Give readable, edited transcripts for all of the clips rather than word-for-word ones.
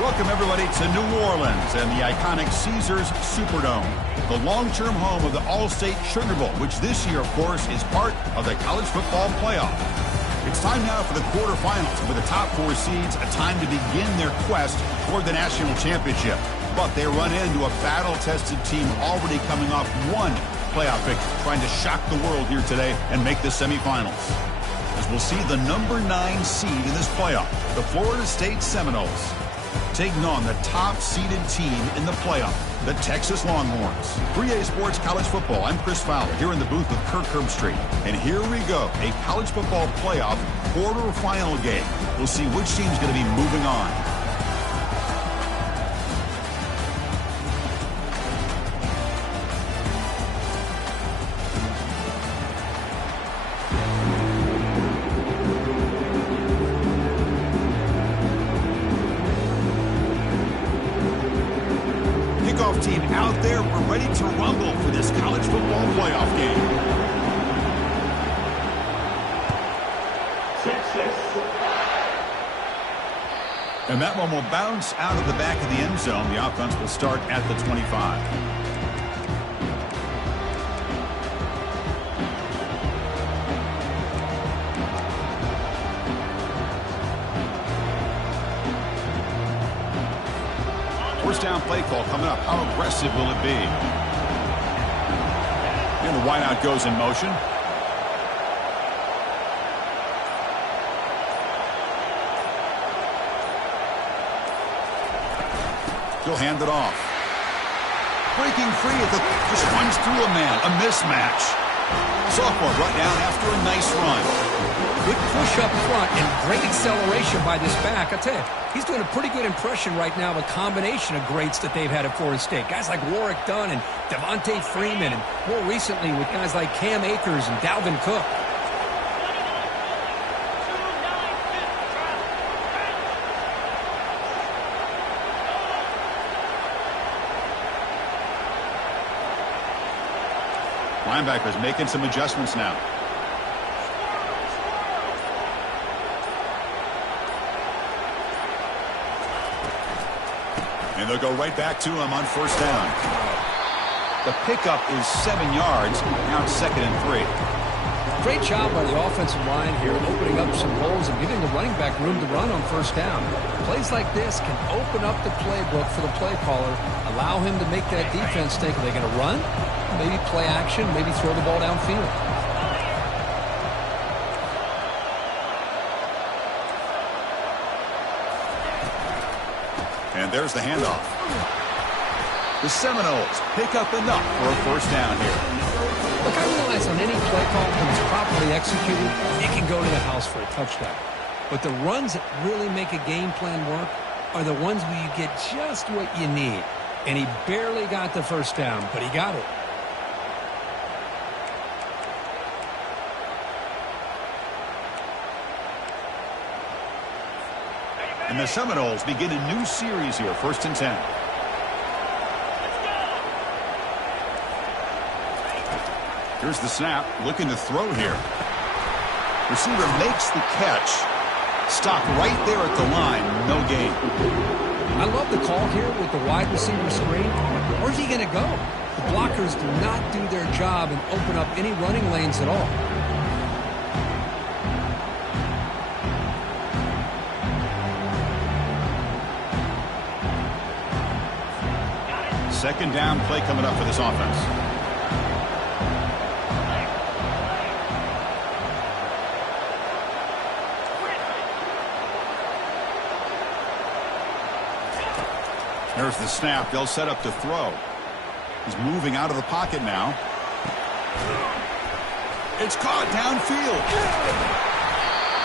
Welcome, everybody, to New Orleans and the iconic Caesars Superdome, the long-term home of the All-State Sugar Bowl, which this year, of course, is part of the college football playoff. It's time now for the quarterfinals, with the top 4 seeds a time to begin their quest toward the national championship. But they run into a battle-tested team already coming off one playoff victory, trying to shock the world here today and make the semifinals. As we'll see the number 9 seed in this playoff, the Florida State Seminoles, taking on the top-seeded team in the playoff, the Texas Longhorns. 3A Sports College Football, I'm Chris Fowler, here in the booth with Kirk Herbstreit. And here we go, a college football playoff quarterfinal game. We'll see which team's going to be moving on. Team out there, we're ready to rumble for this college football playoff game. And that one will bounce out of the back of the end zone. The offense will start at the 25. First down play call coming up. How aggressive will it be? And the wideout goes in motion. He'll hand it off. Breaking free at the just runs through a man. A mismatch. Sophomore brought down after a nice run. Good push up front and great acceleration by this back. I tell you, he's doing a pretty good impression right now of a combination of greats that they've had at Florida State. Guys like Warwick Dunn and Devontae Freeman, and more recently with guys like Cam Akers and Dalvin Cook. Linebackers making some adjustments now. And they'll go right back to him on first down. The pickup is 7 yards. Now it's 2nd and 3. Great job by the offensive line here, opening up some holes and giving the running back room to run on first down. Plays like this can open up the playbook for the play caller, allow him to make that defense think, are they going to run? Maybe play action, maybe throw the ball downfield. And there's the handoff. The Seminoles pick up enough for a first down here. Look, I realize on any play call, when it's properly executed, it can go to the house for a touchdown. But the runs that really make a game plan work are the ones where you get just what you need. And he barely got the first down, but he got it. And the Seminoles begin a new series here, 1st and 10. Here's the snap, looking to throw here. Receiver makes the catch. Stopped right there at the line, no gain. I love the call here with the wide receiver screen. Where's he going to go? The blockers do not do their job and open up any running lanes at all. Second down play coming up for this offense. There's the snap. They'll set up to throw. He's moving out of the pocket now. It's caught downfield.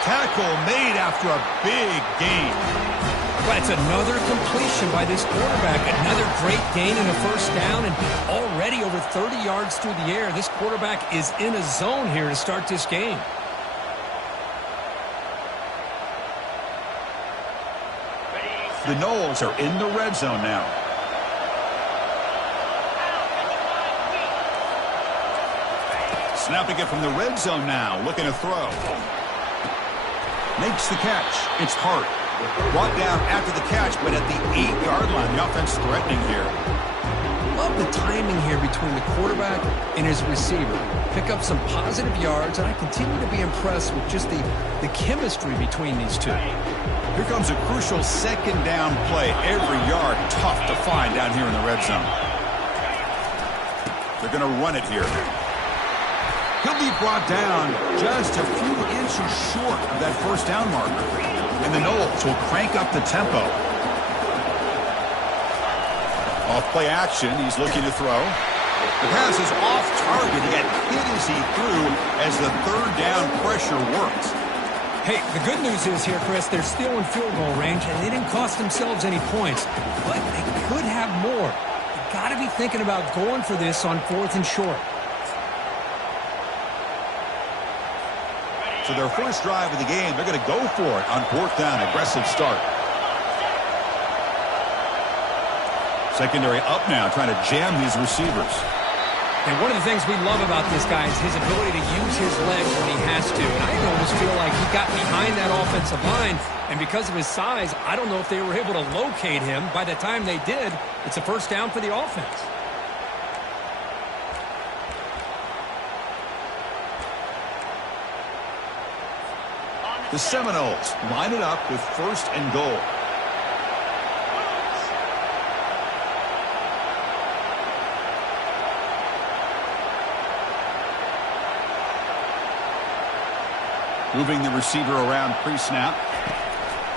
Tackle made after a big gain. But it's another completion by this quarterback. Another great gain in a first down, and already over 30 yards through the air. This quarterback is in a zone here to start this game. The Noles are in the red zone now. Snapping it from the red zone now, looking to throw. Makes the catch. It's Hart. Brought down after the catch, but at the 8-yard line. The offense threatening here. Love the timing here between the quarterback and his receiver. Pick up some positive yards, and I continue to be impressed with just the chemistry between these two. Here comes a crucial second down play. Every yard tough to find down here in the red zone. They're going to run it here. He'll be brought down just a few inches short of that first down marker. And the Noles will crank up the tempo. Off play action, he's looking to throw. The pass is off target. He got hit as he threw as the third down pressure worked. Hey, the good news is here, Chris, they're still in field goal range, and they didn't cost themselves any points. But they could have more. You've got to be thinking about going for this on 4th and short. So their first drive of the game, they're going to go for it on 4th down. Aggressive start. Secondary up now, trying to jam these receivers. And one of the things we love about this guy is his ability to use his legs when he has to. And I almost feel like he got behind that offensive line, and because of his size, I don't know if they were able to locate him. By the time they did, it's a first down for the offense. The Seminoles line it up with 1st and goal. Moving the receiver around pre-snap.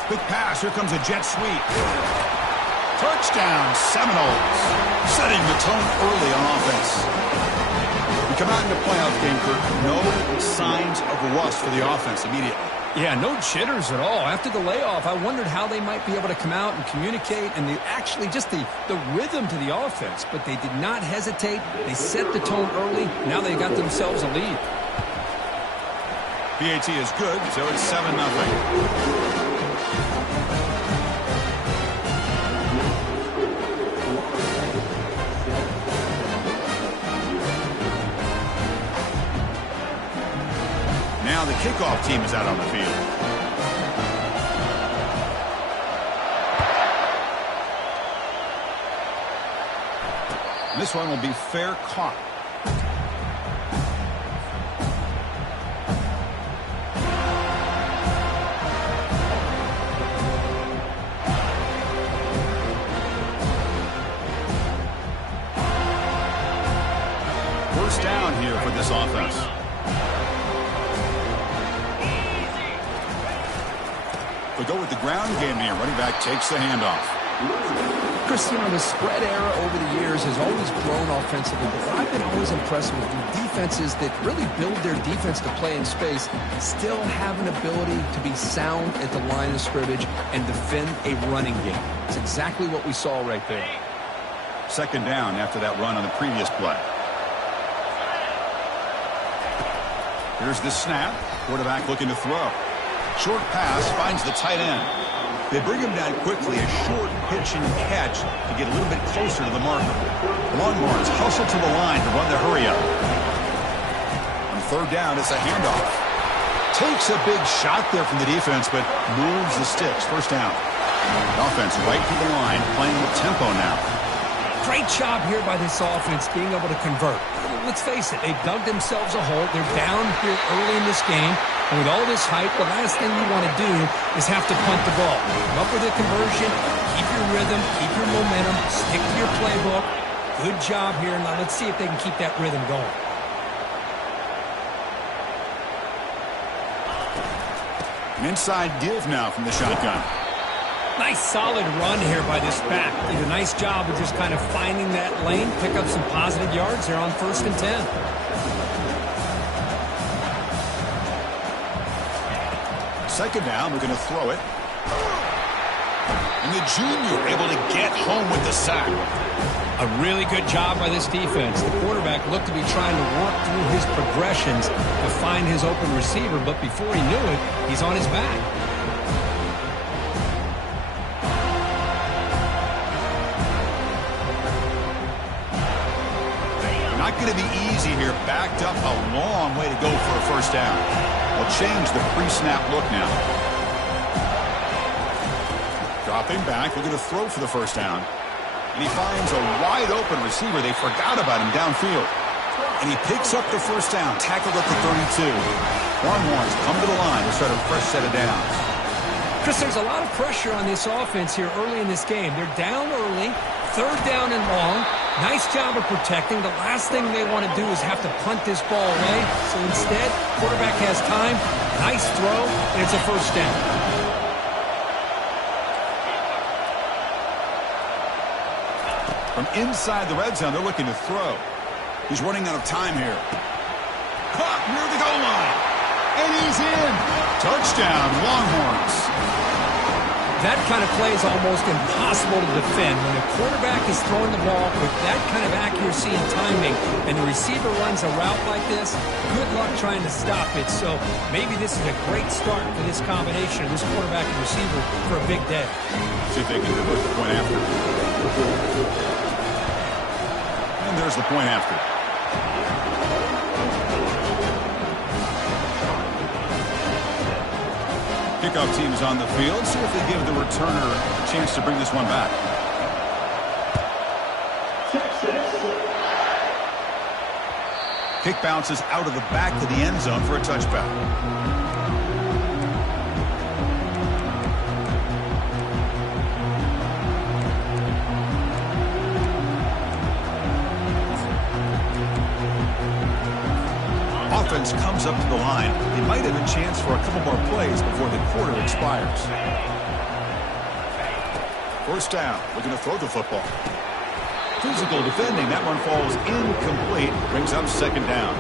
Quick pass. Here comes a jet sweep. Touchdown, Seminoles. Setting the tone early on offense. We come out in the playoff game, Kurt. No signs of rust for the offense immediately. Yeah, no jitters at all. After the layoff, I wondered how they might be able to come out and communicate and actually just the rhythm to the offense. But they did not hesitate. They set the tone early. Now they got themselves a lead. PAT is good, so it's 7-0. Now the kickoff team is out on the field. And this one will be fair caught. First down here for this offense. We go with the ground game here. Running back takes the handoff. Chris, you know, the spread era over the years has always grown offensively, but I've been always impressed with the defenses that really build their defense to play in space, still have an ability to be sound at the line of scrimmage and defend a running game. It's exactly what we saw right there. Second down after that run on the previous play. Here's the snap. Quarterback looking to throw. Short pass finds the tight end. They bring him down quickly. A short pitch and catch to get a little bit closer to the marker. Longbarns hustle to the line to run the hurry up. On third down, it's a handoff. Takes a big shot there from the defense, but moves the sticks. First down. Offense right to the line, playing with tempo now. Great job here by this offense being able to convert. Let's face it, they dug themselves a hole. They're down here early in this game. And with all this hype, the last thing you want to do is have to punt the ball. Come up with a conversion, keep your rhythm, keep your momentum, stick to your playbook. Good job here. Now let's see if they can keep that rhythm going. An inside give now from the shotgun. Nice solid run here by this back. Did a nice job of just kind of finding that lane, pick up some positive yards there on 1st and 10. Second down, we're going to throw it. And the junior able to get home with the sack. A really good job by this defense. The quarterback looked to be trying to work through his progressions to find his open receiver, but before he knew it, he's on his back. Not going to be easy here. Backed up a long way to go for a first down. We'll change the pre-snap look now. Dropping back, looking to throw for the first down. And he finds a wide open receiver. They forgot about him downfield. And he picks up the first down, tackled at the 32. Longhorns come to the line to start a fresh set of downs. Chris, there's a lot of pressure on this offense here early in this game. They're down early, third down and long. Nice job of protecting. The last thing they want to do is have to punt this ball away. So instead, quarterback has time, nice throw, and it's a first down. From inside the red zone, they're looking to throw. He's running out of time here. Caught near the goal line. And he's in. Touchdown, Longhorns. That kind of play is almost impossible to defend. When the quarterback is throwing the ball with that kind of accuracy and timing, and the receiver runs a route like this, good luck trying to stop it. So maybe this is a great start for this combination of this quarterback and receiver for a big day. See if they can convert the point after. And there's the point after. Kickoff team is on the field. See if they give the returner a chance to bring this one back. Kick bounces out of the back of the end zone for a touchback. Offense comes up to the line. They might have a chance for a couple more plays before the quarter expires. First down, looking to throw the football. Physical defending, that one falls incomplete, brings up second down.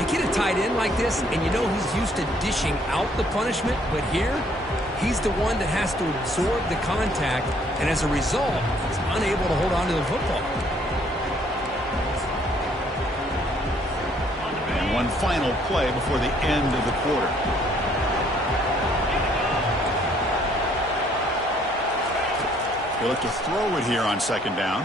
You get a tight end like this, and you know he's used to dishing out the punishment, but here, he's the one that has to absorb the contact, and as a result, he's unable to hold on to the football. One final play before the end of the quarter. They look to throw it here on second down.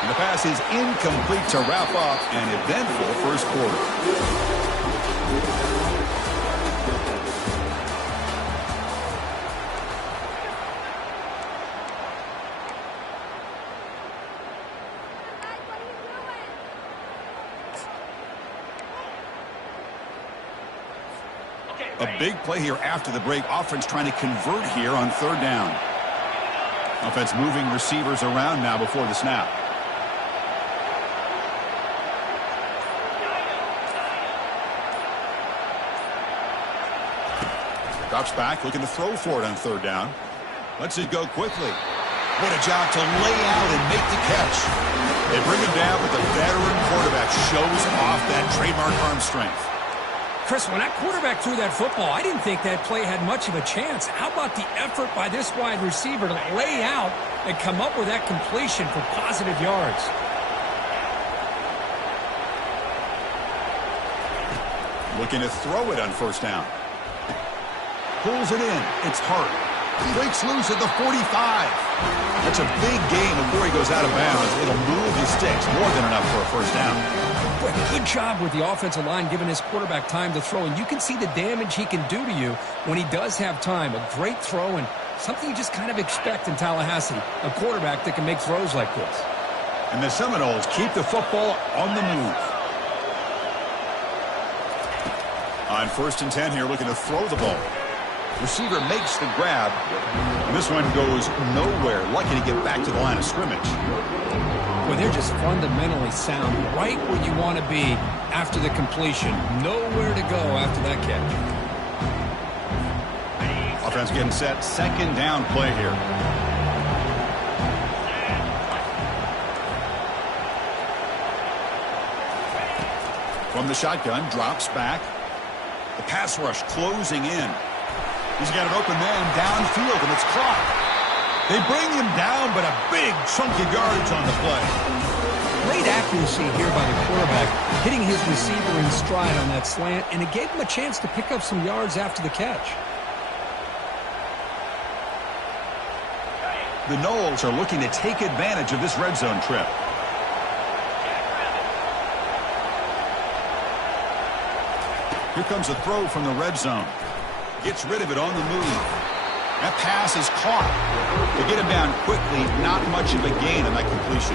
And the pass is incomplete to wrap up an eventful first quarter. A big play here after the break. Offense trying to convert here on third down. Offense moving receivers around now before the snap. Drops back, looking to throw for it on third down. Lets it go quickly. What a job to lay out and make the catch. They bring him down, but the veteran quarterback shows off that trademark arm strength. Chris, when that quarterback threw that football, I didn't think that play had much of a chance. How about the effort by this wide receiver to lay out and come up with that completion for positive yards? Looking to throw it on first down. Pulls it in. It's Hart. He breaks loose at the 45. That's a big gain before he goes out of bounds. It'll move his sticks. More than enough for a first down. Boy, good job with the offensive line giving his quarterback time to throw. And you can see the damage he can do to you when he does have time. A great throw and something you just kind of expect in Tallahassee. A quarterback that can make throws like this. And the Seminoles keep the football on the move. On 1st and 10 here, looking to throw the ball. Receiver makes the grab, and this one goes nowhere. Lucky to get back to the line of scrimmage. Well, they're just fundamentally sound, right where you want to be after the completion. Nowhere to go after that catch. Offense getting set. Second down play here. From the shotgun, drops back. The pass rush closing in. He's got an open man downfield, and it's caught. They bring him down, but a big chunk of yardage on the play. Great accuracy here by the quarterback, hitting his receiver in stride on that slant, and it gave him a chance to pick up some yards after the catch. The Noles are looking to take advantage of this red zone trip. Here comes a throw from the red zone. Gets rid of it on the move. That pass is caught. To get him down quickly, not much of a gain on that completion.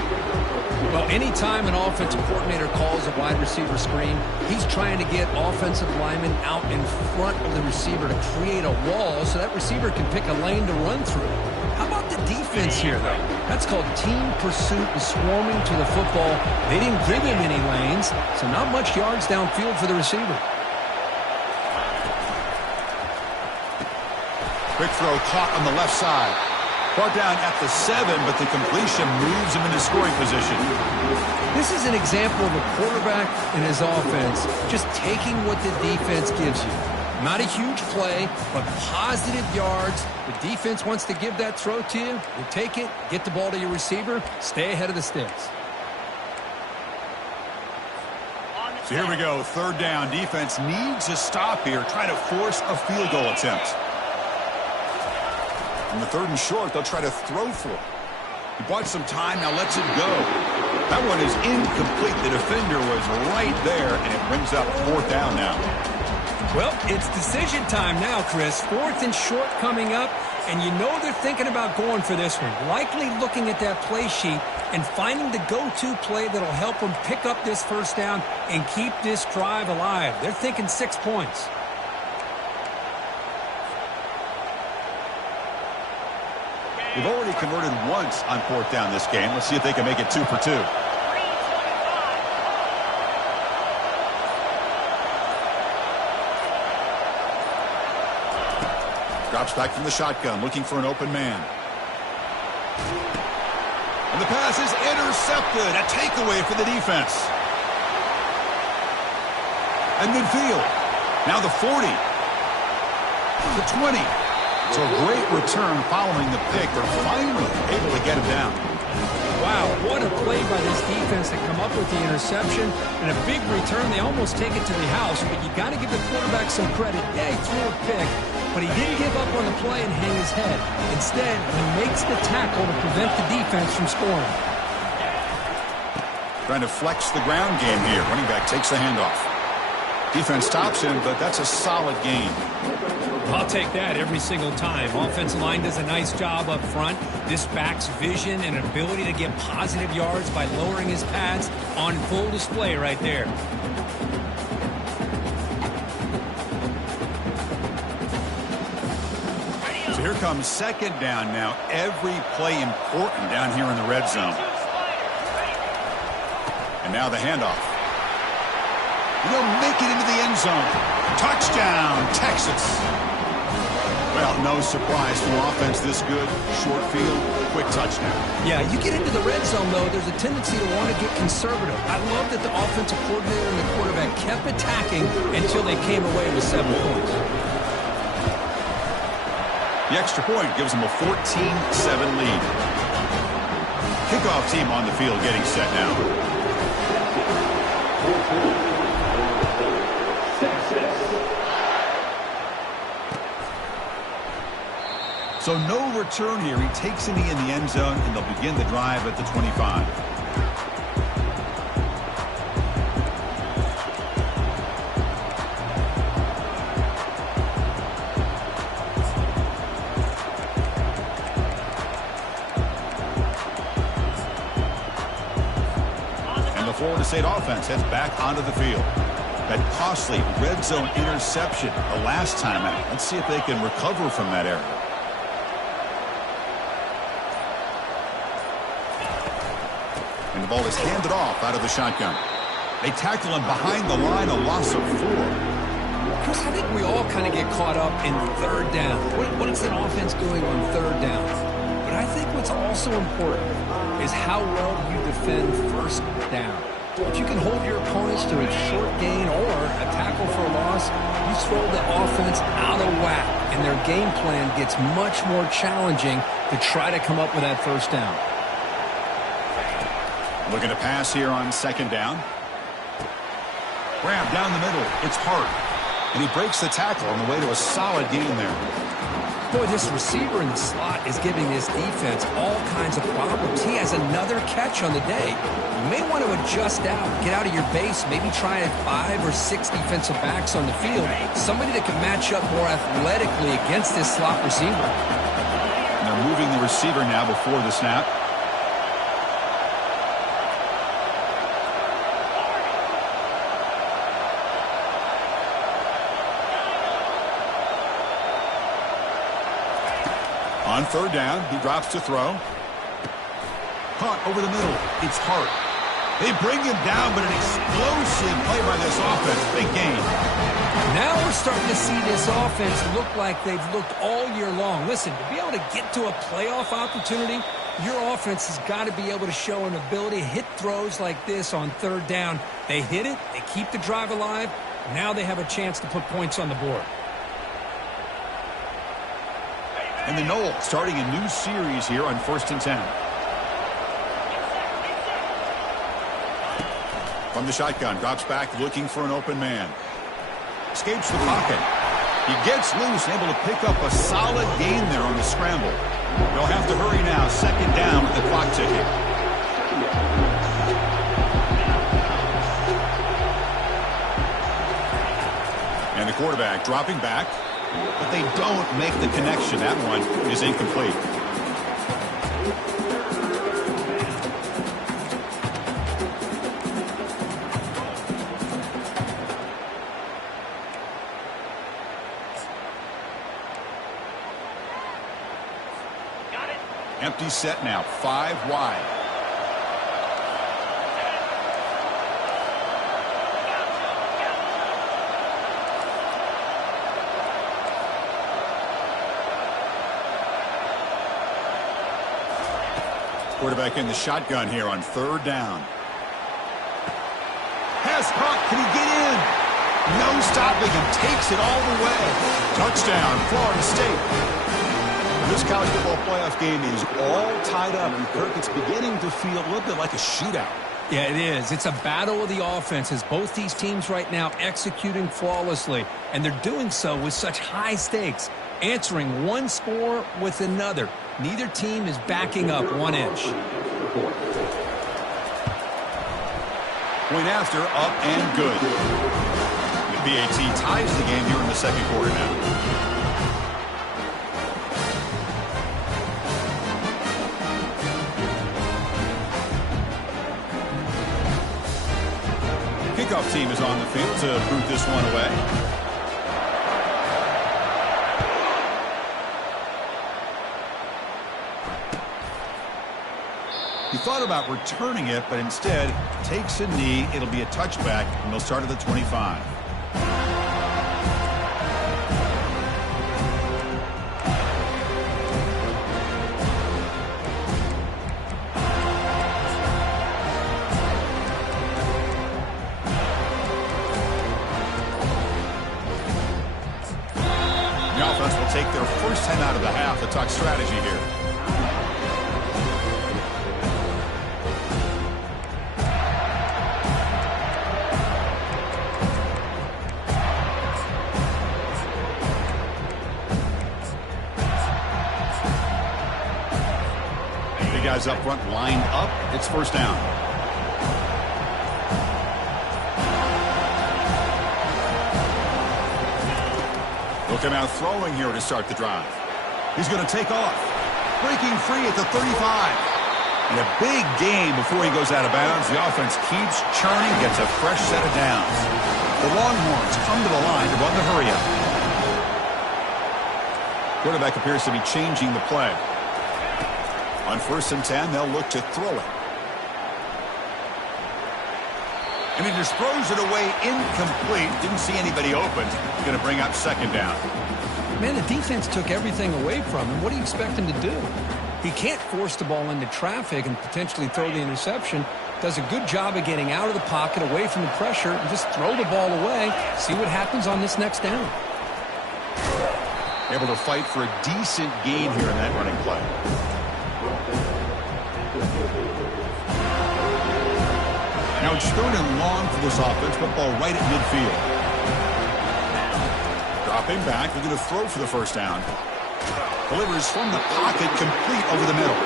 Well, anytime an offensive coordinator calls a wide receiver screen, he's trying to get offensive linemen out in front of the receiver to create a wall so that receiver can pick a lane to run through. How about the defense here, though? That's called team pursuit and swarming to the football. They didn't give him any lanes, so not much yards downfield for the receiver. Quick throw caught on the left side. Brought down at the 7, but the completion moves him into scoring position. This is an example of a quarterback and his offense just taking what the defense gives you. Not a huge play, but positive yards. The defense wants to give that throw to you. You take it, get the ball to your receiver, stay ahead of the sticks. So here we go, third down. Defense needs a stop here, try to force a field goal attempt. On the 3rd and short, they'll try to throw for it. He bought some time, now lets it go. That one is incomplete. The defender was right there, and it brings up 4th down now. Well, it's decision time now, Chris. 4th and short coming up, and you know they're thinking about going for this one. Likely looking at that play sheet and finding the go-to play that'll help them pick up this 1st down and keep this drive alive. They're thinking 6 points. They've already converted once on 4th down this game. Let's see if they can make it 2 for 2. Drops back from the shotgun, looking for an open man. And the pass is intercepted. A takeaway for the defense. And midfield. Now the 40. The 20. So a great return following the pick. They're finally able to get him down. Wow, what a play by this defense to come up with the interception and a big return. They almost take it to the house, but you got to give the quarterback some credit. Yeah, he threw a pick, but he didn't give up on the play and hang his head. Instead, he makes the tackle to prevent the defense from scoring. Trying to flex the ground game here. Running back takes the handoff. Defense stops him, but that's a solid gain. I'll take that every single time. Offensive line does a nice job up front. This back's vision and ability to get positive yards by lowering his pads on full display right there. So here comes 2nd down now. Every play important down here in the red zone. And now the handoff. He'll make it into the end zone. Touchdown, Texas. Well, no surprise from offense this good. Short field, quick touchdown. Yeah, you get into the red zone, though, there's a tendency to want to get conservative. I love that the offensive coordinator and the quarterback kept attacking until they came away with 7 points. The extra point gives them a 14-7 lead. Kickoff team on the field getting set now. So no return here. He takes it in the end zone, and they'll begin the drive at the 25. And the Florida State offense heads back onto the field. That costly red zone interception the last time out. Let's see if they can recover from that error. And the ball is handed off out of the shotgun. They tackle him behind the line, a loss of 4. Chris, I think we all kind of get caught up in 3rd down. What is an offense doing on 3rd down? But I think what's also important is how well you defend 1st down. If you can hold your opponents to a short gain or a tackle for a loss, you throw the offense out of whack, and their game plan gets much more challenging to try to come up with that 1st down. Looking to pass here on 2nd down. Grab down the middle. It's Hart. And he breaks the tackle on the way to a solid gain there. Boy, this receiver in the slot is giving this defense all kinds of problems. He has another catch on the day. You may want to adjust out, get out of your base, maybe try 5 or 6 defensive backs on the field, somebody that can match up more athletically against this slot receiver. And they're moving the receiver now before the snap. On third down, he drops to throw. Caught over the middle. It's Hart. They bring him down, but an explosive play by this offense. Big gain. Now we're starting to see this offense look like they've looked all year long. Listen, to be able to get to a playoff opportunity, your offense has got to be able to show an ability to hit throws like this on third down. They hit it. They keep the drive alive. Now they have a chance to put points on the board. And the Noles starting a new series here on 1st and 10. From the shotgun, drops back looking for an open man. Escapes the pocket. He gets loose, able to pick up a solid gain there on the scramble. They'll have to hurry now. 2nd down with the clock ticking. And the quarterback dropping back. But they don't make the connection. That one is incomplete. Empty set now, 5 wide. Quarterback in the shotgun here on 3rd down. Pass caught. Can he get in? No stopping him. Takes it all the way. Touchdown, Florida State. This college football playoff game is all tied up. And Kirk, it's beginning to feel a little bit like a shootout. Yeah, it is. It's a battle of the offenses. Both these teams right now executing flawlessly. And they're doing so with such high stakes. Answering one score with another. Neither team is backing up 1 inch. Point after, up and good. The BAT ties the game here in the 2nd quarter now. Kickoff team is on the field to boot this one away. He thought about returning it, but instead takes a knee. It'll be a touchback, and they'll start at the 25. The offense will take their first 10 out of the half. The talk strategy here. Guys up front lined up. It's 1st down. Look him out throwing here to start the drive. He's going to take off. Breaking free at the 35. And a big gain before he goes out of bounds. The offense keeps churning, gets a fresh set of downs. The Longhorns come to the line to run the hurry-up. Quarterback appears to be changing the play. On 1st and 10, they'll look to throw it. And he just throws it away incomplete. Didn't see anybody open. Going to bring up 2nd down. Man, the defense took everything away from him. What do you expect him to do? He can't force the ball into traffic and potentially throw the interception. Does a good job of getting out of the pocket, away from the pressure, and just throw the ball away. See what happens on this next down. Able to fight for a decent gain here in that running play. Now it's 3rd and long for this offense. Football right at midfield. Dropping back. They're going to throw for the 1st down. Delivers from the pocket, complete over the middle.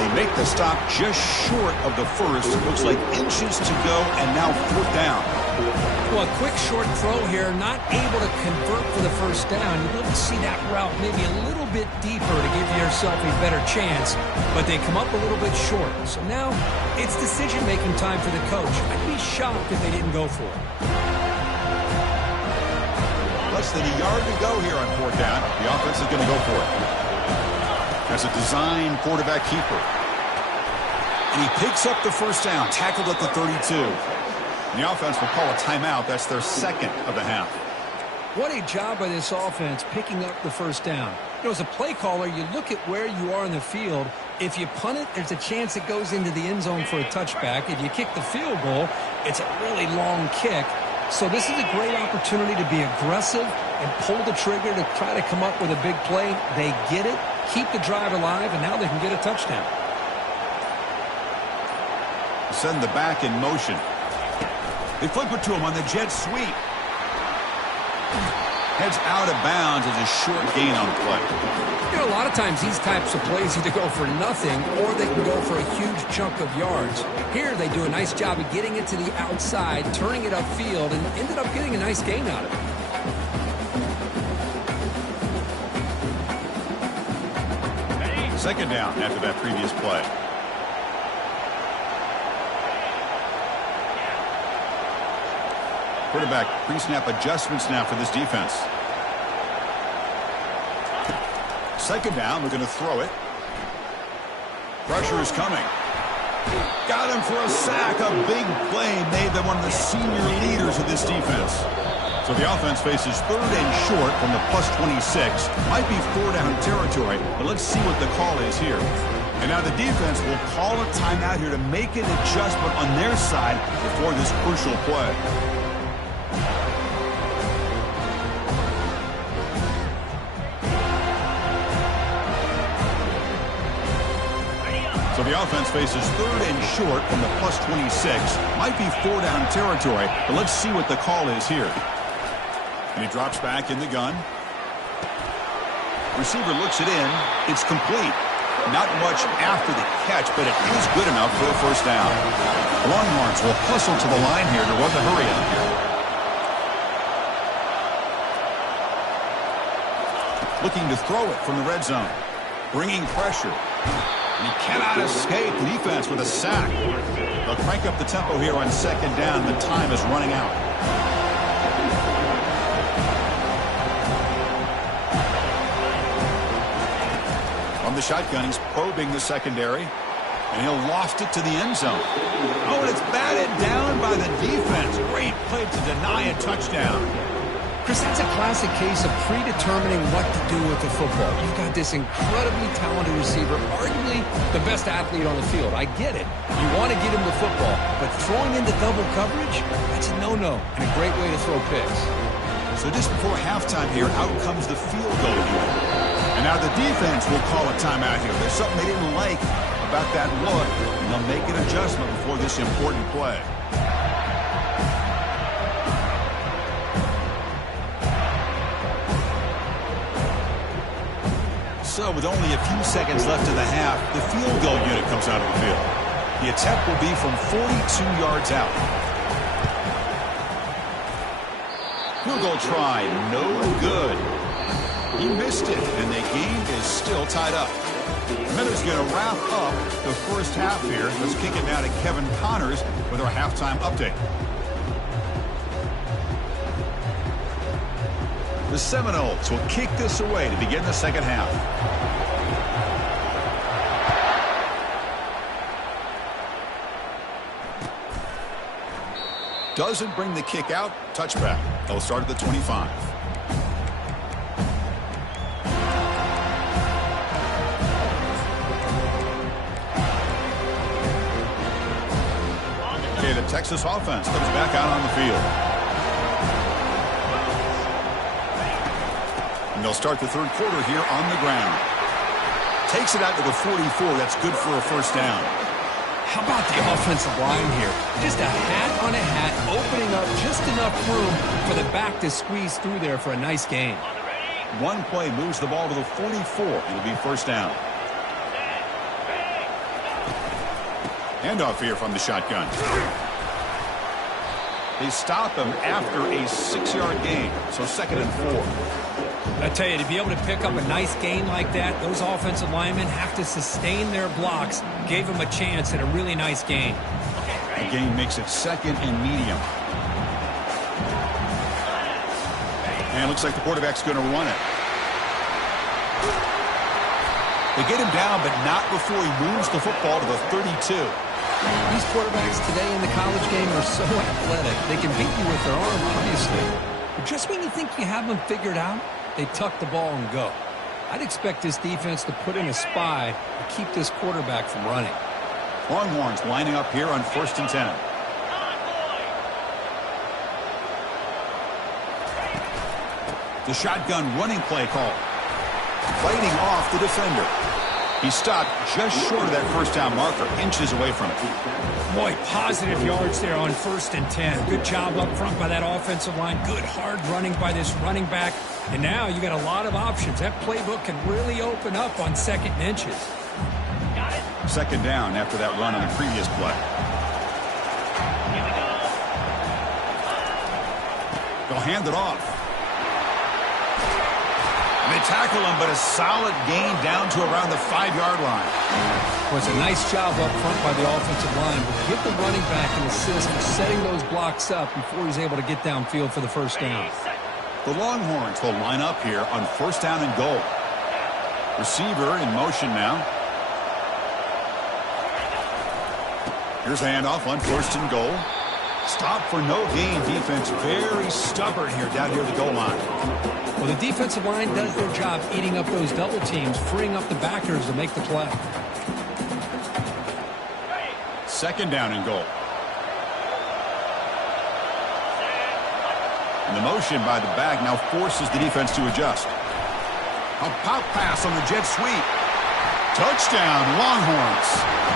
They make the stop just short of the first. Looks like inches to go, and now 4th down. Well, a quick short throw here, not able to convert for the first down. You'd love to see that route maybe a little bit deeper to give yourself a better chance, but they come up a little bit short. So now it's decision-making time for the coach. I'd be shocked if they didn't go for it. Less than a yard to go here on 4th down. The offense is going to go for it. As a design quarterback keeper. And he picks up the first down, tackled at the 32. And the offense will call a timeout. That's their 2nd of the half. What a job by this offense picking up the first down. You know, as a play caller, you look at where you are in the field. If you punt it, there's a chance it goes into the end zone for a touchback. If you kick the field goal, it's a really long kick. So this is a great opportunity to be aggressive and pull the trigger to try to come up with a big play. They get it, keep the drive alive, and now they can get a touchdown. Send the back in motion. They flip it to him on the jet sweep. Heads out of bounds as a short gain on the play. You know, a lot of times these types of plays either go for nothing or they can go for a huge chunk of yards. Here they do a nice job of getting it to the outside, turning it upfield, and ended up getting a nice gain out of it. Second down after that previous play. Quarterback pre-snap adjustments now for this defense. Second down, we're going to throw it. Pressure is coming. Got him for a sack. A big play made by one of the senior leaders of this defense. So the offense faces 3rd and short from the +26. Might be 4-down territory, but let's see what the call is here. And now the defense will call a timeout here to make an adjustment on their side before this crucial play. So the offense faces 3rd and short from the +26. Might be 4-down territory, but let's see what the call is here. And he drops back in the gun. Receiver looks it in. It's complete. Not much after the catch, but it is good enough for a first down. Longhorns will hustle to the line here to run the hurry out here. Looking to throw it from the red zone. Bringing pressure. And he cannot escape. The defense with a sack. They'll crank up the tempo here on second down. The time is running out. From the shotgun, he's probing the secondary. And he'll loft it to the end zone. Oh, and it's batted down by the defense. Great play to deny a touchdown. Chris, that's a classic case of predetermining what to do with the football. You've got this incredibly talented receiver, arguably the best athlete on the field. I get it. You want to get him the football, but throwing into double coverage, that's a no-no and a great way to throw picks. So just before halftime here, out comes the field goal unit. And now the defense will call a timeout here. There's something they didn't like about that look, and they'll make an adjustment before this important play. So with only a few seconds left in the half, the field goal unit comes out of the field. The attempt will be from 42 yards out. Field goal try, no good. He missed it, and the game is still tied up. Miller's going to wrap up the first half here. Let's kick it now to Kevin Connors with our halftime update. The Seminoles will kick this away to begin the second half. Doesn't bring the kick out. Touchback. They'll start at the 25. Okay, the Texas offense comes back out on the field. And they'll start the third quarter here on the ground. Takes it out to the 44. That's good for a first down. How about the offensive line here? Just a hat on a hat, opening up just enough room for the back to squeeze through there for a nice gain. One play moves the ball to the 44. It'll be first down. Handoff here from the shotgun. They stop him after a 6-yard gain, so 2nd and 4. I tell you, to be able to pick up a nice gain like that, those offensive linemen have to sustain their blocks. Gave them a chance at a really nice gain. The gain makes it 2nd and medium. And it looks like the quarterback's going to run it. They get him down, but not before he moves the football to the 32. These quarterbacks today in the college game are so athletic. They can beat you with their arm, obviously. But just when you think you have them figured out, they tuck the ball and go. I'd expect this defense to put in a spy to keep this quarterback from running. Longhorns lining up here on 1st and 10. The shotgun running play call. Fighting off the defender. He stopped just short of that first down marker, inches away from it. Boy, positive yards there on 1st and 10. Good job up front by that offensive line. Good hard running by this running back. And now you got a lot of options. That playbook can really open up on 2nd and inches. 2nd down after that run on the previous play. They'll hand it off. They tackle him, but a solid gain down to around the 5-yard line. Well, it's a nice job up front by the offensive line, but give the running back an assist for setting those blocks up before he's able to get downfield for the first down. The Longhorns will line up here on 1st down and goal. Receiver in motion now. Here's a handoff on 1st and goal. Stop for no gain defense. Very stubborn here down near the goal line. Well, the defensive line does their job eating up those double teams, freeing up the backers to make the play. 2nd down and goal. And the motion by the back now forces the defense to adjust. A pop pass on the jet sweep. Touchdown, Longhorns.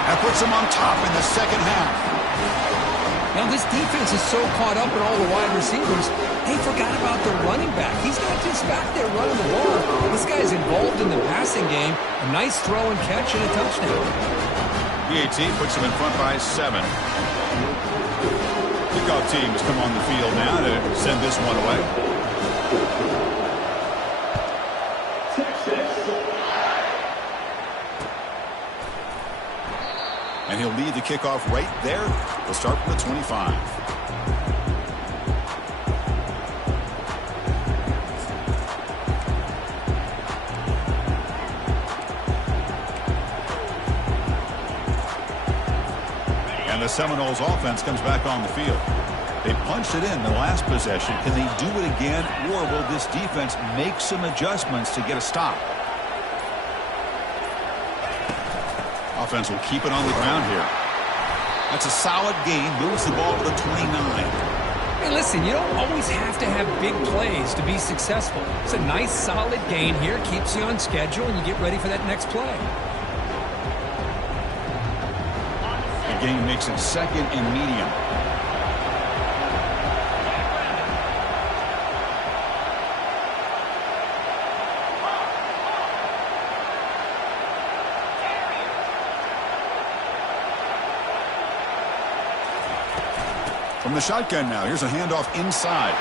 That puts them on top in the 2nd half. Now, this defense is so caught up in all the wide receivers, they forgot about their running back. He's not just back there running the ball. This guy's involved in the passing game. A nice throw and catch and a touchdown. BAT puts them in front by 7. Kickoff team has come on the field now to send this one away. And he'll lead the kickoff right there. We'll start from the 25. And the Seminoles offense comes back on the field. They punched it in the last possession. Can they do it again, or will this defense make some adjustments to get a stop? Offense will keep it on the ground here. That's a solid gain. Moves the ball to the 29. Hey, listen, you don't always have to have big plays to be successful. It's a nice, solid gain here. Keeps you on schedule, and you get ready for that next play. The gain makes it 2nd and medium. From the shotgun now, here's a handoff inside.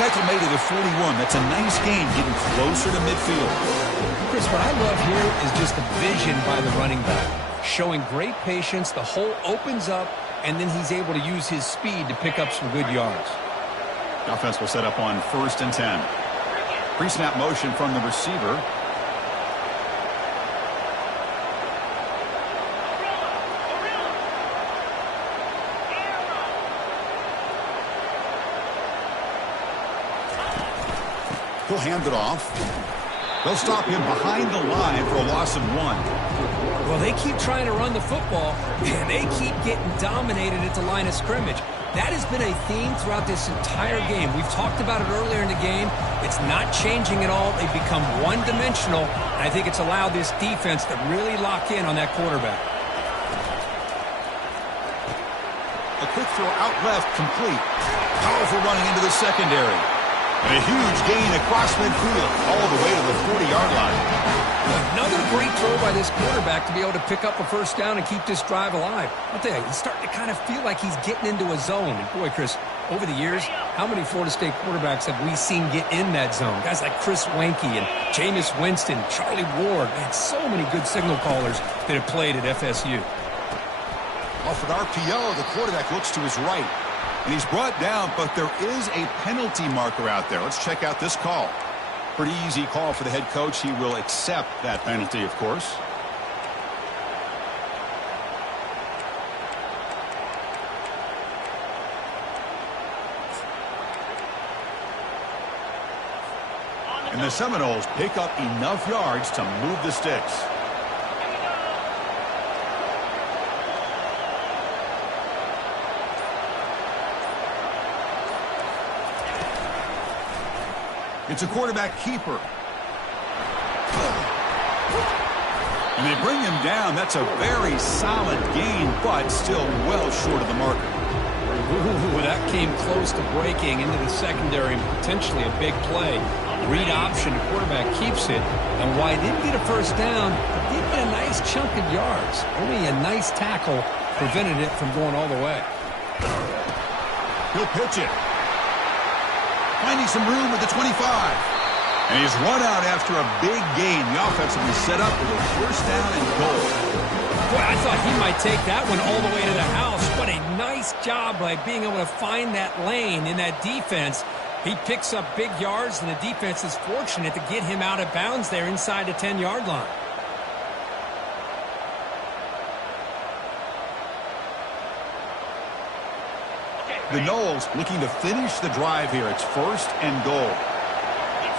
Tackle made at the 41. That's a nice gain, getting closer to midfield. Chris, what I love here is just the vision by the running back. Showing great patience, the hole opens up, and then he's able to use his speed to pick up some good yards. The offense will set up on 1st and 10. Pre-snap motion from the receiver. He'll hand it off. They'll stop him behind the line for a loss of 1. Well, they keep trying to run the football, and they keep getting dominated at the line of scrimmage. That has been a theme throughout this entire game. We've talked about it earlier in the game. It's not changing at all. They've become one-dimensional, and I think it's allowed this defense to really lock in on that quarterback. A quick throw out left, complete. Powerful running into the secondary. And a huge gain across midfield, all the way to the 40-yard line. Another great throw by this quarterback to be able to pick up a first down and keep this drive alive. I'll tell you, he's starting to kind of feel like he's getting into a zone. And boy, Chris, over the years, how many Florida State quarterbacks have we seen get in that zone? Guys like Chris Weinke and Jameis Winston, Charlie Ward. Man, so many good signal callers that have played at FSU. Off an RPO, the quarterback looks to his right. And he's brought down, but there is a penalty marker out there. Let's check out this call. Pretty easy call for the head coach. He will accept that penalty, of course. And the Seminoles pick up enough yards to move the sticks. It's a quarterback keeper. And they bring him down. That's a very solid gain, but still well short of the marker. Ooh, that came close to breaking into the secondary and potentially a big play. Read option, the quarterback keeps it. And while he didn't get a first down, he did get a nice chunk of yards. Only a nice tackle prevented it from going all the way. He'll pitch it. Finding some room at the 25. And he's run out after a big gain. The offense will be set up with a first down and goal. Boy, I thought he might take that one all the way to the house. What a nice job by being able to find that lane in that defense. He picks up big yards, and the defense is fortunate to get him out of bounds there inside the 10-yard line. The Noles looking to finish the drive here. It's first and goal.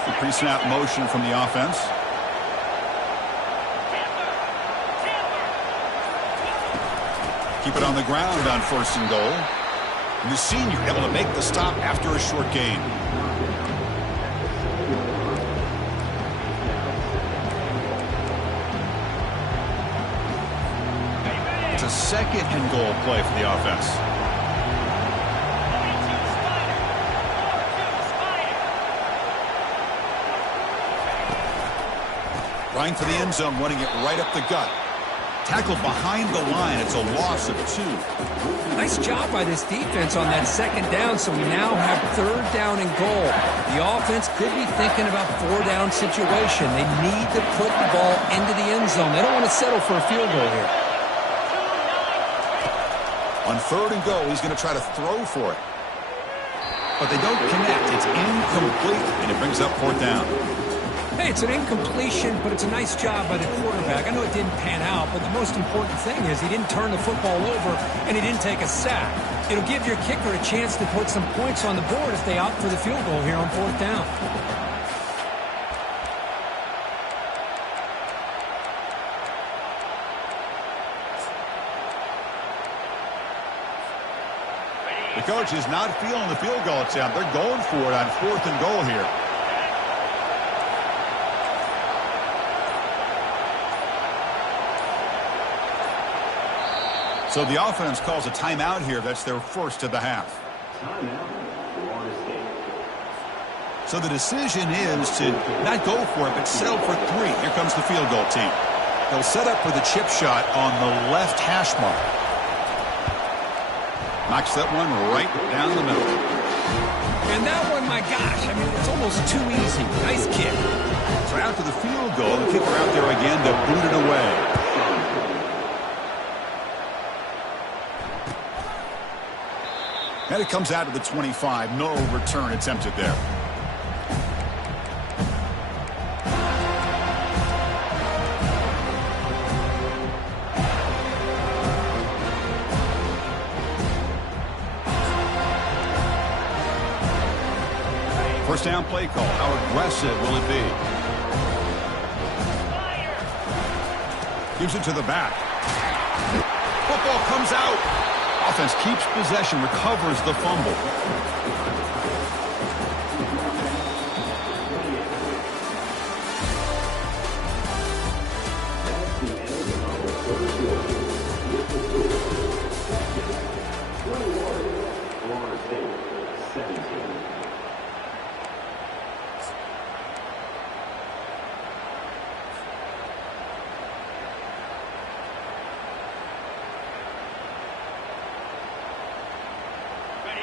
The pre-snap motion from the offense. Keep it on the ground on first and goal. And the senior able to make the stop after a short gain. It's a second and goal play for the offense. Running for the end zone, running it right up the gut. Tackled behind the line. It's a loss of 2. Nice job by this defense on that second down, so we now have third down and goal. The offense could be thinking about 4-down situation. They need to put the ball into the end zone. They don't want to settle for a field goal here. On third and goal, he's going to try to throw for it. But they don't connect. It's incomplete, and it brings up fourth down. Hey, it's an incompletion, but it's a nice job by the quarterback. I know it didn't pan out, but the most important thing is he didn't turn the football over and he didn't take a sack. It'll give your kicker a chance to put some points on the board if they opt for the field goal here on fourth down. The coach is not feeling the field goal attempt. They're going for it on fourth and goal here. So the offense calls a timeout here. That's their first of the half. So the decision is to not go for it, but settle for 3. Here comes the field goal team. They'll set up for the chip shot on the left hash mark. Knocks that one right down the middle. And that one, my gosh, I mean, it's almost too easy. Nice kick. So after the field goal, the kicker out there again to boot it away. And it comes out to the 25. No return attempted there. First down play call. How aggressive will it be? Gives it to the back. Football comes out. Offense keeps possession, recovers the fumble.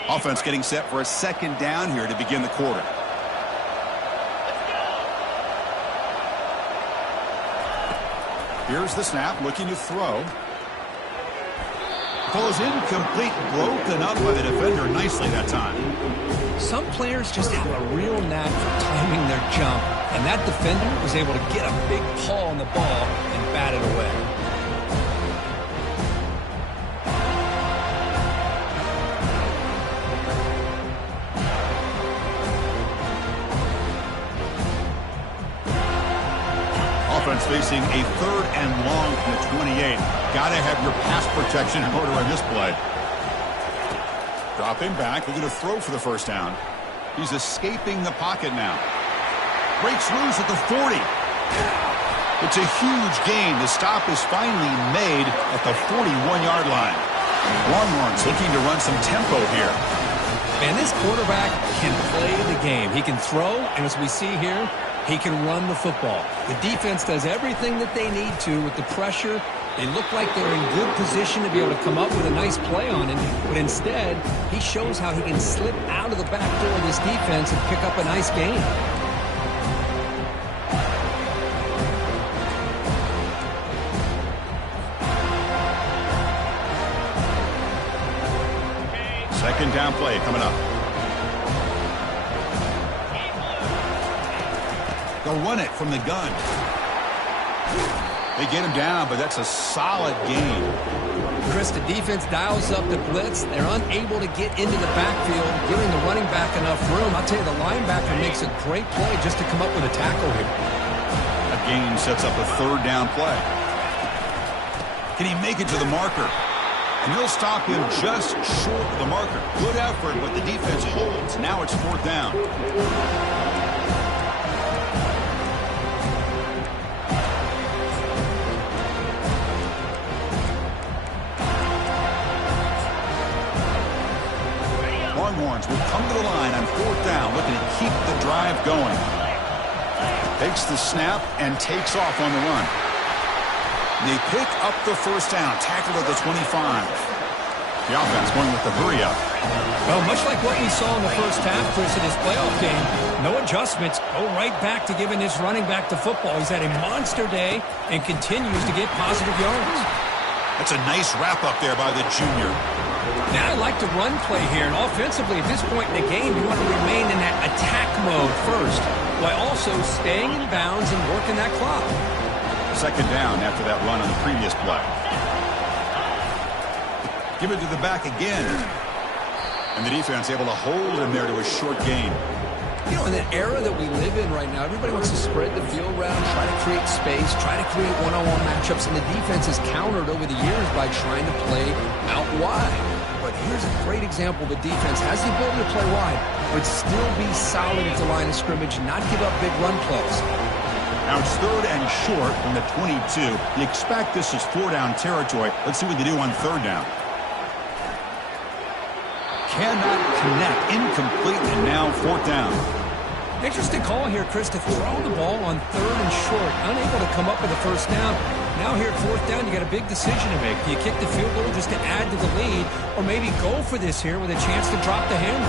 Offense getting set for a second down here to begin the quarter. Here's the snap, looking to throw. Throws incomplete, broken up by the defender nicely that time. Some players just have a real knack for timing their jump, and that defender was able to get a big paw on the ball and bat it away. Offense facing a 3rd and long from the 28. Got to have your pass protection in order on this play. Dropping back, looking to throw for the first down. He's escaping the pocket now. Breaks loose at the 40. It's a huge gain. The stop is finally made at the 41-yard line. Longhorns looking to run some tempo here. And this quarterback can play the game. He can throw, and as we see here, he can run the football. The defense does everything that they need to with the pressure. They look like they're in good position to be able to come up with a nice play on him, but instead, he shows how he can slip out of the back door of this defense and pick up a nice gain. Second down play coming up. They'll run it from the gun. They get him down, but that's a solid gain. Chris, the defense dials up the blitz. They're unable to get into the backfield, giving the running back enough room. I'll tell you, the linebacker makes a great play just to come up with a tackle here. A gain sets up a 3rd down play. Can he make it to the marker? And they'll stop him just short of the marker. Good effort, but the defense holds. Now it's 4th down. Longhorns will come to the line on 4th down, looking to keep the drive going. Takes the snap and takes off on the run. They pick up the first down, tackled at the 25. The offense going with the hurry up. Well, much like what we saw in the first half, Chris, in his playoff game, no adjustments, go right back to giving this running back the football. He's had a monster day and continues to get positive yards. That's a nice wrap up there by the junior. Now I like the run play here, and offensively at this point in the game, you want to remain in that attack mode first, while also staying in bounds and working that clock. Second down after that run on the previous play. Give it to the back again. And the defense able to hold him there to a short gain. You know, in the era that we live in right now, everybody wants to spread the field around, try to create space, try to create one-on-one matchups, and the defense has countered over the years by trying to play out wide. But here's a great example. The defense has the ability to play wide, but still be solid at the line of scrimmage, not give up big run plays. Now it's 3rd and short from the 22. You expect this is 4-down territory. Let's see what they do on 3rd down. Cannot connect, incomplete, and now 4th down. Interesting call here, Chris, to throw the ball on 3rd and short, unable to come up with a first down. Now here at 4th down, you got a big decision to make. Do you kick the field goal just to add to the lead, or maybe go for this here with a chance to drop the hammer?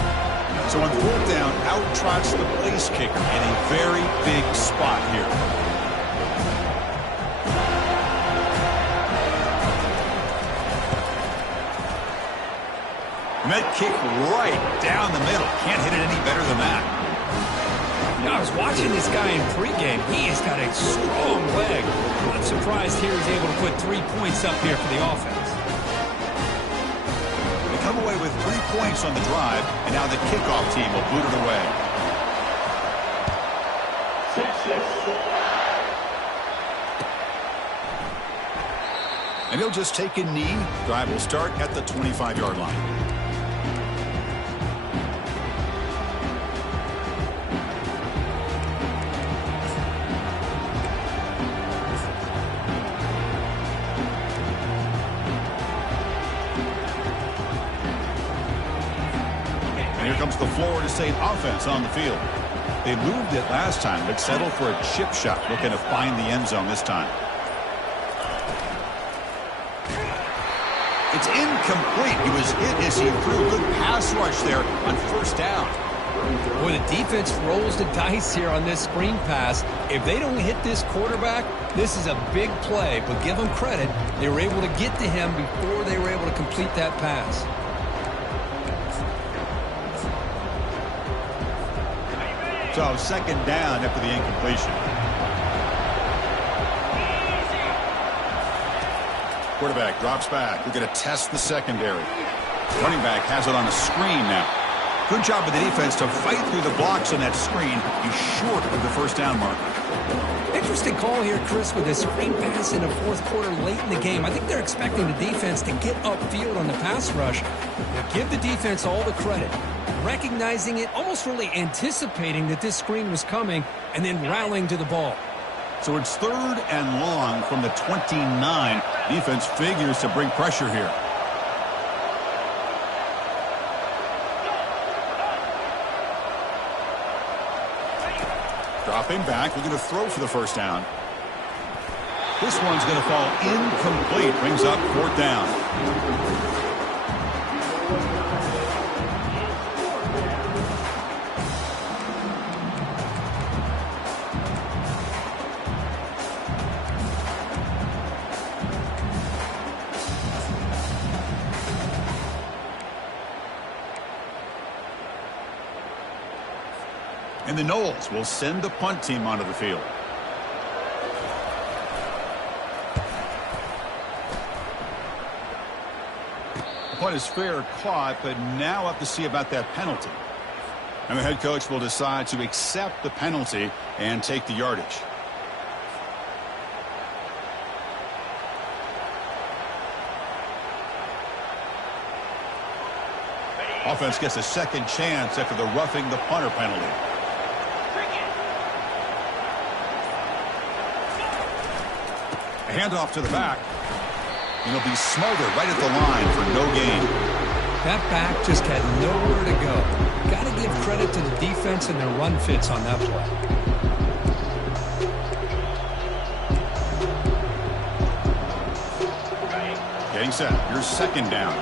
So on 4th down, out trots the place kicker in a very big spot here. And that kick right down the middle. Can't hit it any better than that. Now, I was watching this guy in pregame. He has got a strong leg. I'm surprised here he's able to put 3 points up here for the offense. They come away with 3 points on the drive, and now the kickoff team will boot it away. And he'll just take a knee. Drive will start at the 25-yard line. Comes the Florida State offense on the field. They moved it last time, but settled for a chip shot, looking to find the end zone this time. It's incomplete. He was hit as he threw a good pass rush there on first down. Boy, the defense rolls the dice here on this screen pass. If they don't hit this quarterback, this is a big play. But give them credit. They were able to get to him before they were able to complete that pass. So second down after the incompletion. Quarterback drops back. We're going to test the secondary. Running back has it on a screen now. Good job of the defense to fight through the blocks on that screen. He's short of the first down marker. Interesting call here, Chris, with this screen pass in the fourth quarter late in the game. I think they're expecting the defense to get upfield on the pass rush. Now, give the defense all the credit. Recognizing it, almost really anticipating that this screen was coming, and then rallying to the ball. So it's third and long from the 29. Defense figures to bring pressure here. Dropping back, we're going to throw for the first down. This one's going to fall incomplete. Brings up fourth down. And the Noles will send the punt team onto the field. The punt is fair caught, but now up to see about that penalty. And the head coach will decide to accept the penalty and take the yardage. Offense gets a second chance after the roughing the punter penalty. A handoff to the back. And he'll be smothered right at the line for no gain. That back just had nowhere to go. Got to give credit to the defense and their run fits on that play. Getting set. Here's second down.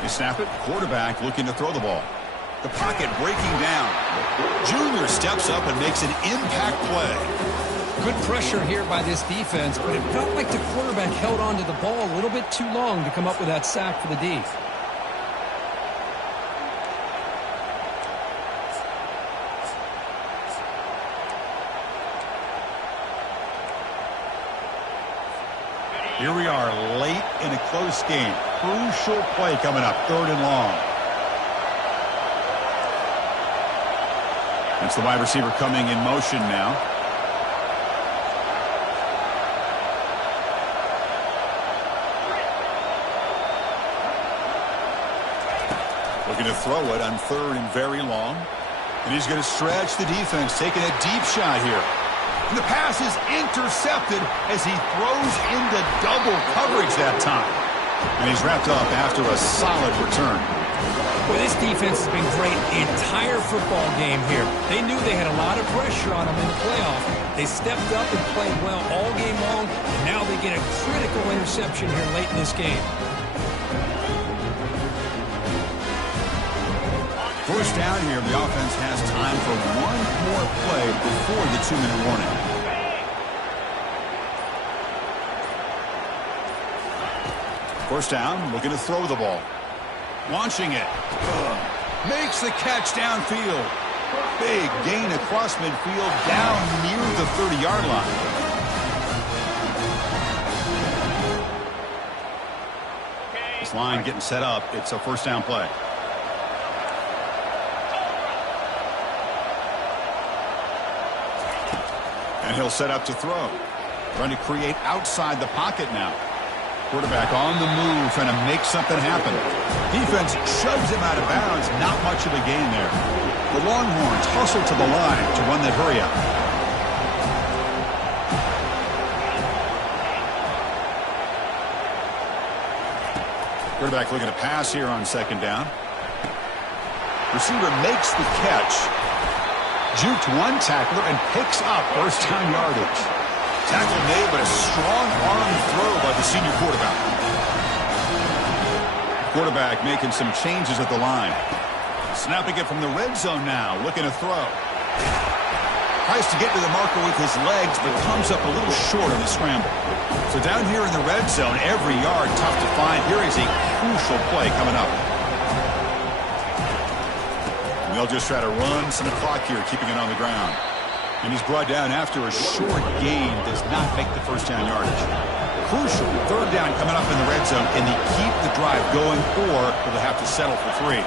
They snap it. Quarterback looking to throw the ball. The pocket breaking down. Junior steps up and makes an impact play. Good pressure here by this defense, but it felt like the quarterback held on to the ball a little bit too long to come up with that sack for the D. Here we are late in a close game. Crucial play coming up, third and long. That's the wide receiver coming in motion now. Looking to throw it on third and very long. And he's going to stretch the defense, taking a deep shot here. And the pass is intercepted as he throws into double coverage that time. And he's wrapped up after a solid return. Well, this defense has been great the entire football game here. They knew they had a lot of pressure on them in the playoff. They stepped up and played well all game long, and now they get a critical interception here late in this game. First down here, the offense has time for one more play before the 2-minute warning. First down, looking to throw the ball. Launching it. Makes the catch downfield. Big gain across midfield down near the 30-yard line. This line getting set up. It's a first down play. And he'll set up to throw. Trying to create outside the pocket now. Quarterback on the move, trying to make something happen. Defense shoves him out of bounds. Not much of a gain there. The Longhorns hustle to the line to run that hurry up. Quarterback looking to pass here on second down. Receiver makes the catch. Juked one tackler and picks up first down yardage. Tackle made, but a strong arm throw by the senior quarterback. Quarterback making some changes at the line. Snapping it from the red zone now, looking to throw. Tries to get to the marker with his legs, but comes up a little short on the scramble. So down here in the red zone, every yard tough to find. Here is a crucial play coming up. And they'll just try to run some clock here, keeping it on the ground. And he's brought down after a short gain. Does not make the first down yardage. Crucial third down coming up in the red zone. Can they keep the drive going, or will they have to settle for 3?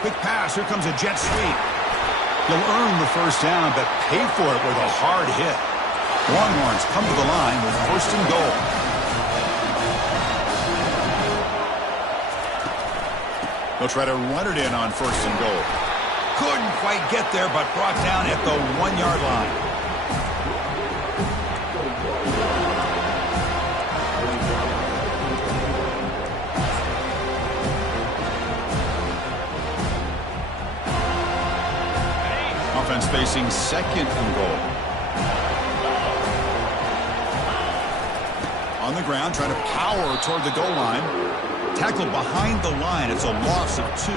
Quick pass. Here comes a jet sweep. He'll earn the first down, but pay for it with a hard hit. Longhorns come to the line with first and goal. They'll try to run it in on first and goal. Couldn't quite get there, but brought down at the 1-yard line. Offense facing second and goal. On the ground, trying to power toward the goal line. Tackled behind the line. It's a loss of 2.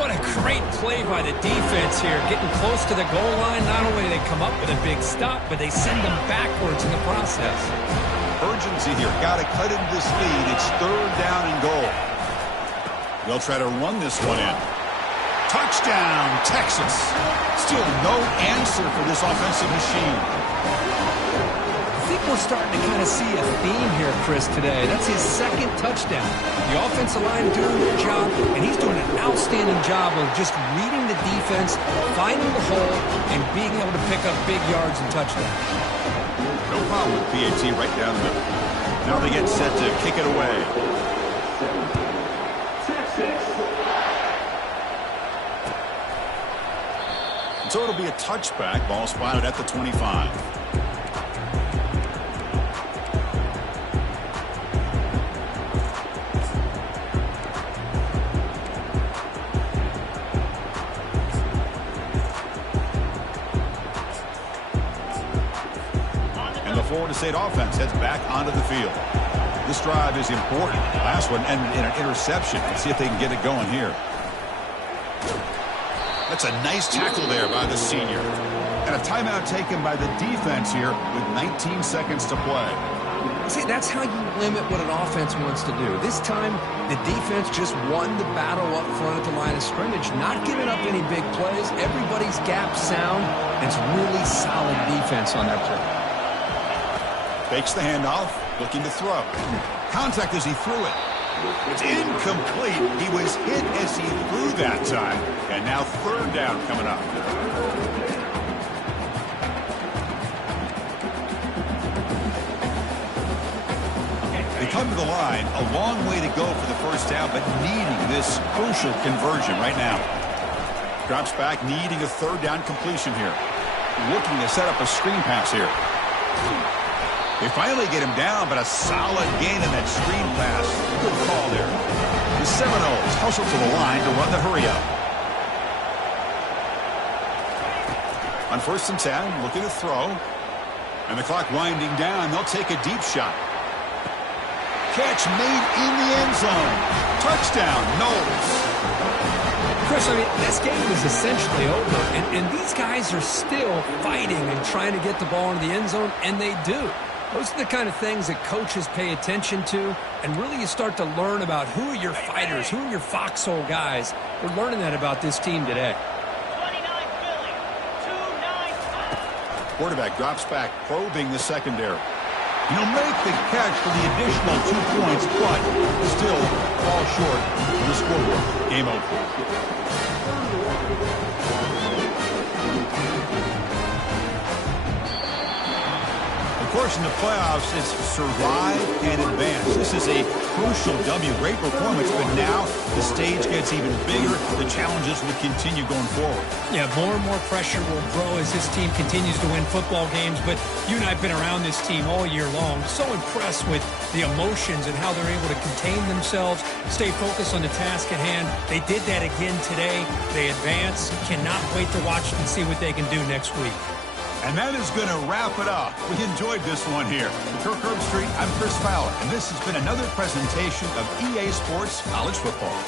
What a great play by the defense here. Getting close to the goal line, not only do they come up with a big stop, but they send them backwards in the process. Urgency here. Got to cut into this lead. It's third down and goal. They'll try to run this one in. Touchdown, Texas. Still no answer for this offensive machine. I think we're starting to kind of see a theme here, Chris, today. That's his second touchdown. The offensive line doing their job, and he's doing an outstanding job of just reading the defense, finding the hole, and being able to pick up big yards and touchdowns. No problem with PAT right down the middle. Now they get set to kick it away. So it'll be a touchback. Ball spotted at the 25. And the Florida State offense heads back onto the field. This drive is important. The last one ended in an interception. Let's see if they can get it going here. That's a nice tackle there by the senior. And a timeout taken by the defense here with 19 seconds to play. See, that's how you limit what an offense wants to do. This time, the defense just won the battle up front at the line of scrimmage, not giving up any big plays. Everybody's gap sound, and it's really solid defense on that play. Fakes the handoff, looking to throw. Contact as he threw it. It's incomplete. He was hit as he threw that time. And now third down coming up. They come to the line. A long way to go for the first down, but needing this crucial conversion right now. Drops back, needing a third down completion here. Looking to set up a screen pass here. They finally get him down, but a solid gain in that screen pass. Good call there. The Seminoles hustle to the line to run the hurry-up. On first and 10, looking to throw. And the clock winding down. They'll take a deep shot. Catch made in the end zone. Touchdown, Noles. Chris, I mean, this game is essentially over, and these guys are still fighting and trying to get the ball into the end zone, and they do. Those are the kind of things that coaches pay attention to, and really you start to learn about who are your fighters, who are your foxhole guys. We're learning that about this team today. Quarterback drops back, probing the secondary. He'll make the catch for the additional 2 points, but still fall short of the scoreboard. Game over. course, in the playoffs, it's survive and advance. This is a crucial W. Great performance, but now the stage gets even bigger. The challenges will continue going forward. Yeah, more and more pressure will grow as this team continues to win football games. But you and I have been around this team all year long. So impressed with the emotions and how they're able to contain themselves, stay focused on the task at hand. They did that again today. They advance. Cannot wait to watch and see what they can do next week. And that is going to wrap it up. We enjoyed this one here. For Kirk Herbstreit, I'm Chris Fowler, and this has been another presentation of EA Sports College Football.